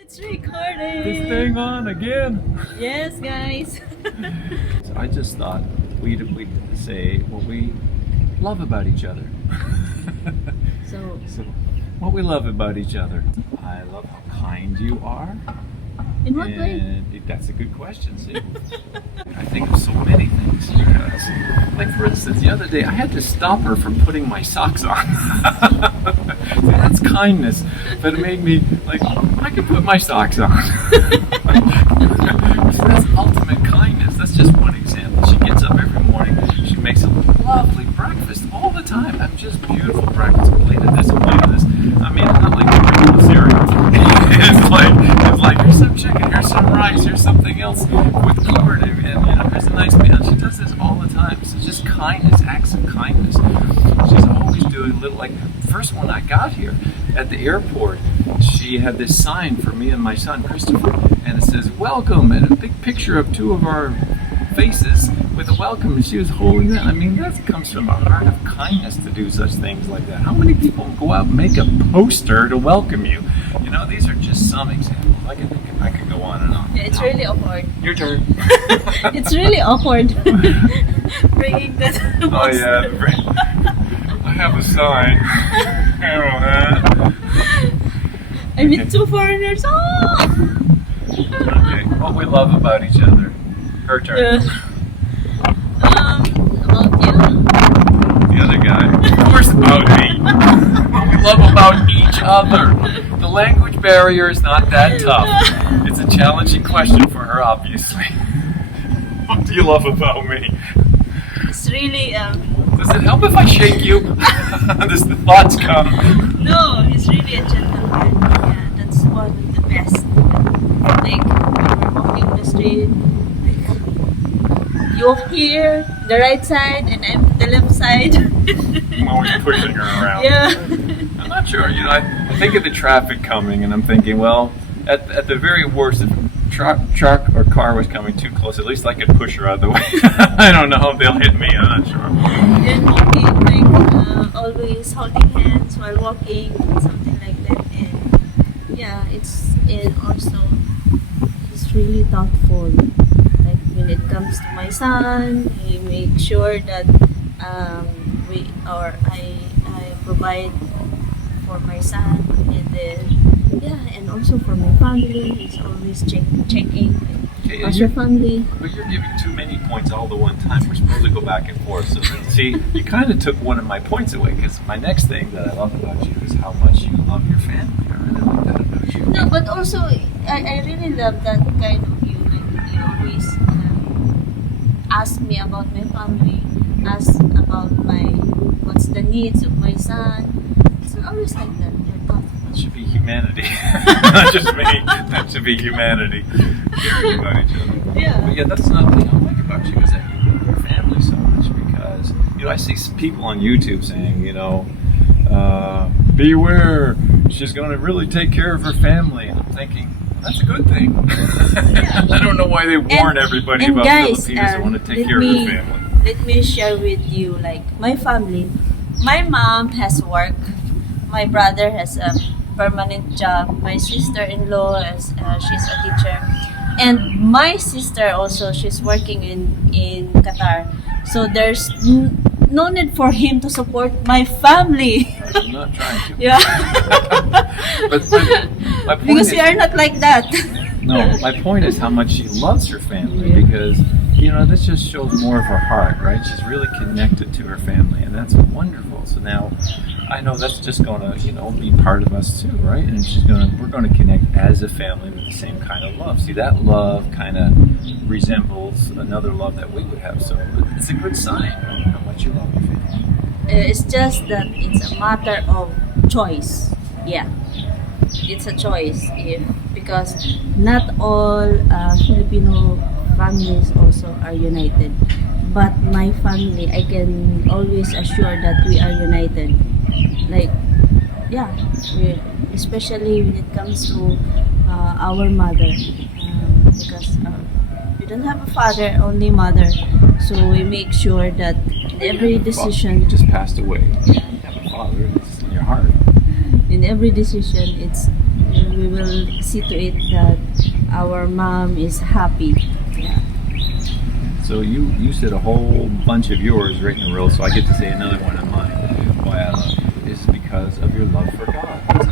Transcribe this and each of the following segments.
It's recording. This thing on again. Yes, guys. So I just thought we'd say what we love about each other. So what we love about each other. I love how kind you are. in what way? And that's a good question, see. I think of so many things because, like for instance, the other day I had to stop her from putting my socks on. That's kindness, but it made me like, I can put my socks on. That's ultimate kindness. That's just one example. She gets up every morning. She makes a lovely breakfast all the time. I'm just beautiful breakfast. A plate of this, a plate of this. I mean, it's not like a cereal. it's like here's some chicken, here's some rice, here's something else with corn, and you know, here's a nice meal. She does this all the time. So just kindness, acts of kindness. She's always doing little, like first when I got here at the airport, she had this sign for me and my son Christopher, and it says welcome, and a big picture of two of our faces with a welcome, and she was holding that. I mean, that comes from a heart of kindness to do such things like that. How many people go out and make a poster to welcome you? You know, these are just some examples. I could go on and on. Yeah, it's really awkward. Your turn. It's really awkward. Bringing that. Oh yeah, I have a sign. I meet two foreigners. Oh! Okay, what we love about each other. Her turn. About you? The other guy. Of course about me. What we love about each other. The language barrier is not that tough. It's a challenging question for her, obviously. What do you love about me? It's really Does it help if I shake you? Does the thoughts come? No, he's really a gentleman. Yeah, that's one of the best. Like we're walking the street, like you're here, the right side, and I'm the left side. I'm always pushing her around. Yeah. I'm not sure. You know, I think of the traffic coming, and I'm thinking, well, at the very worst, if a truck or car was coming too close, at least I could push her out of the way. I don't know if they'll hit me. I'm not sure. Then walking, like always holding hands while walking, something like that. And yeah, and also he's really thoughtful. Like when it comes to my son, he makes sure that I provide for my son, and then and also for my family. He's always checking. Okay, How's your family? But you're giving too many points all the one time. We're supposed to go back and forth. So see, you kind of took one of my points away, because my next thing that I love about you is how much you love your family. I really like that about you. No, but also I really love that kind of you. Like you always ask me about my family, ask about what's the needs of my son. It's always like that. You're thoughtful. That should be humanity. Not just me. That should be humanity. Caring about each other. Yeah. But yeah, that's another thing I like about you, is that you love your family so much, because, you know, I see people on YouTube saying, you know, beware, she's going to really take care of her family. And I'm thinking, that's a good thing. I don't know why they warn everybody about guys, Filipinos that want to take care of their family. Let me share with you, like, my family. My mom has work. My brother has a permanent job. My sister-in-law she's a teacher. And my sister also, she's working in Qatar. So there's no need for him to support my family. I'm not trying to. Yeah. but my point Because is, we are not like that. no, my point is how much she loves her family, because, you know, this just shows more of her heart, right? She's really connected to her family, and that's wonderful. So now, I know that's just going to, you know, be part of us too, right? And we're going to connect as a family with the same kind of love. See, that love kind of resembles another love that we would have. So it's a good sign how much you love your family. It's just that it's a matter of choice. Yeah, it's a choice. Because not all Filipino families also are united. But my family, I can always assure that we are united. Like, yeah, especially when it comes to our mother, because we don't have a father, only mother. So we make sure that in every decision. You just passed away. You have a father. It's in your heart. in every decision, we will see to it that our mom is happy. Yeah. So you said a whole bunch of yours right in a row, so I get to say another one of mine. Why I love you is because of your love for God. That's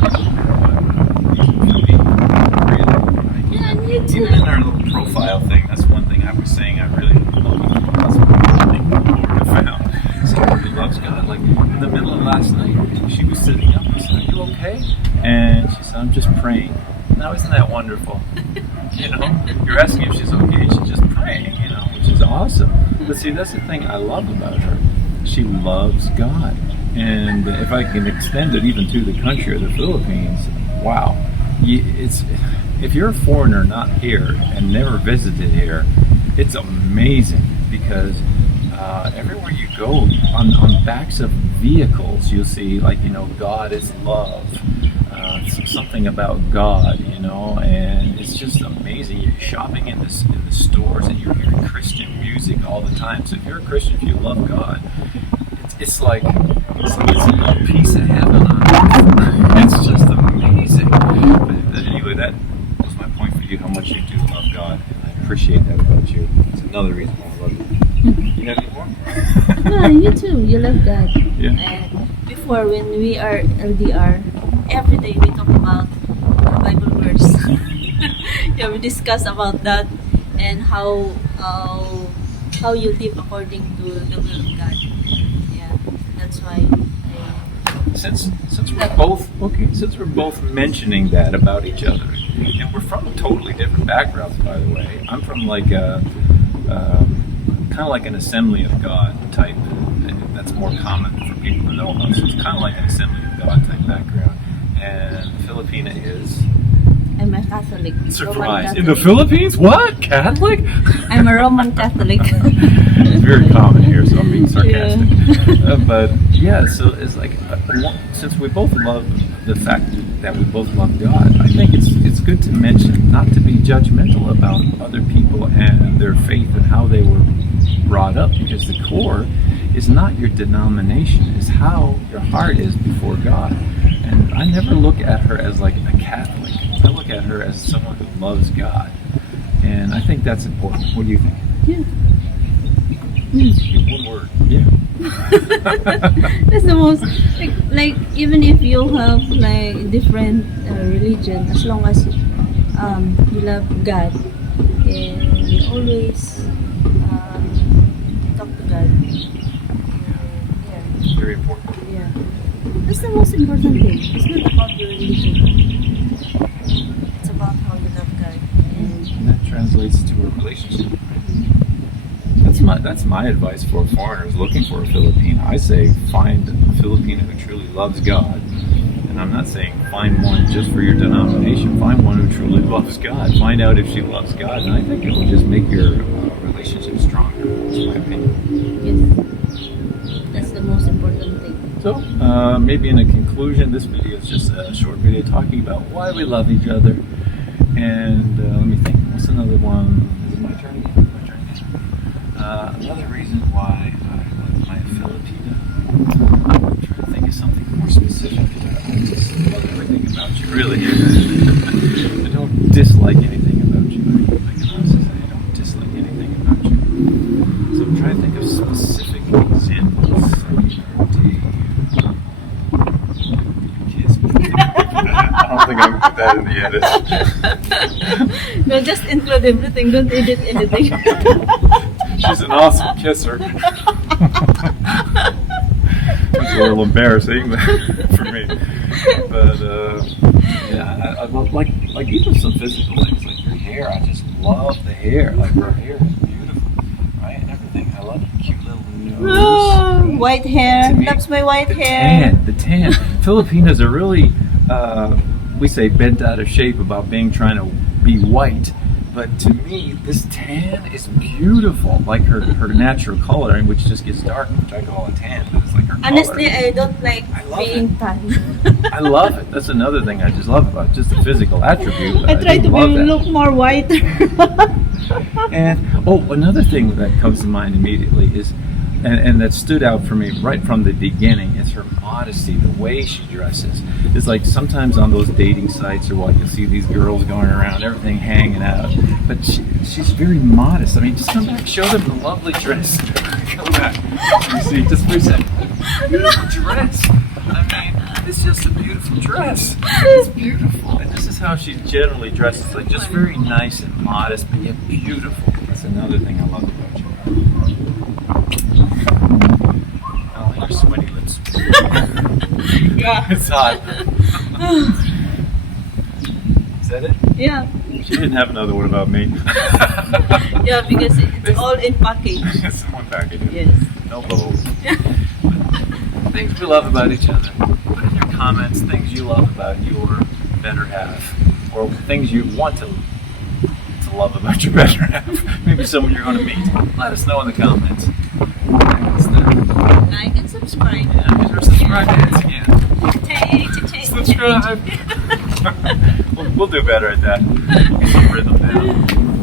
Yeah, me too. Even in our little profile thing, that's one thing I was saying I really love. That's one thing I found. Someone who loves God. Like in the middle of last night, she was sitting up. I said, "Are you okay?" And she said, "I'm just praying." Now, isn't that wonderful? You know, you're asking if she's okay. She's just praying. You know, which is awesome. But see, that's the thing I love about her. She loves God. And if I can extend it even to the country of the Philippines, wow. If you're a foreigner not here and never visited here, it's amazing because everywhere you go, on backs of vehicles, you'll see like, God is love. Something about God, and it's just amazing. You're shopping in the stores and you're hearing Christian music all the time. So if you're a Christian, if you love God, it's like it's a piece of heaven on earth. It's just amazing. But anyway, that was my point for you, how much you do love God, and I appreciate that about you. It's another reason why I love you. You have any more? Yeah, you too. You love God. Yeah. And before, when we are LDR, every day we talk about Bible verse. Yeah, we discuss about that and how you live according to the will of God. Yeah, that's why. Since we're both mentioning that about each other, and we're from totally different backgrounds, by the way. I'm from like a kind of like an Assembly of God type. That's more common for people to know about. So it's kind of like an Assembly of God type background. And Filipina is. I'm a Catholic. Surprise! In the Philippines, what? Catholic? I'm a Roman Catholic. It's very common here, so I'm being sarcastic. Yeah. But yeah, so it's like since we both love the fact that we both love God, I think it's good to mention, not to be judgmental about other people and their faith and how they were brought up, because the core is not your denomination, it's how your heart is before God. And I never look at her as like a Catholic. I look at her as someone who loves God. And I think that's important. What do you think? Yeah. One word. Yeah. That's the most like even if you have like different religion, as long as you love God and you always talk to God. Yeah. Very important. Yeah. That's the most important thing. It's not about your religion. It's about how you love God. And that translates to a relationship. That's my advice for foreigners looking for a Filipina. I say find a Filipina who truly loves God. And I'm not saying find one just for your denomination. Find one who truly loves God. Find out if she loves God. And I think it will just make your relationship stronger. That's my opinion. Yes. That's the most important thing. So, maybe in a conclusion, this video is just a short video talking about why we love each other. And let me think, what's another one? Is it my turn again? Another reason why I love my Filipina. I'm trying to think of something more specific. I just love everything about you, really. I don't dislike anything about you. I can honestly say I don't dislike anything about you. So I'm trying to think of specific examples. Kiss me. I don't think I'm going to put that in the edit. No, just include everything. Don't edit anything. She's an awesome kisser. It's a little embarrassing for me. But yeah, I love like even some physical things like your hair. I just love the hair. Like her hair is beautiful, right? And everything. I love your cute little nose. Oh, white hair. To me, Loves my white hair. The tan. Filipinas are really, we say, bent out of shape about trying to be white. But to me, this tan is beautiful, like her natural color, which just gets dark, which I call a tan, but it's like her Honestly, color. I don't like being tan. I love it. That's another thing I just love about it, just the physical attribute. I try to look more white. And another thing that comes to mind immediately is, and that stood out for me right from the beginning, is her modesty, the way she dresses. It's like sometimes on those dating sites or what, you'll see these girls going around, everything hanging out. But she's very modest. I mean, just come back, show them the lovely dress. Come back. You see, just for a second. Beautiful dress. I mean, it's just a beautiful dress. It's beautiful. And this is how she generally dresses, like just very nice and modest, but yet beautiful. That's another thing I love about you. Oh, your sweaty lips. Yeah. It's hot. Is that it? Yeah. She didn't have another one about me. Yeah, because it's all in package. It's one package. Yes. No bubbles. Things we love about each other. Put in your comments things you love about your better half, or things you want to love about your better half. Maybe someone you're going to meet. Let us know in the comments. Like and subscribe. Yeah, hit our subscribe buttons again. Subscribe. We'll do better at that. Get some rhythm down.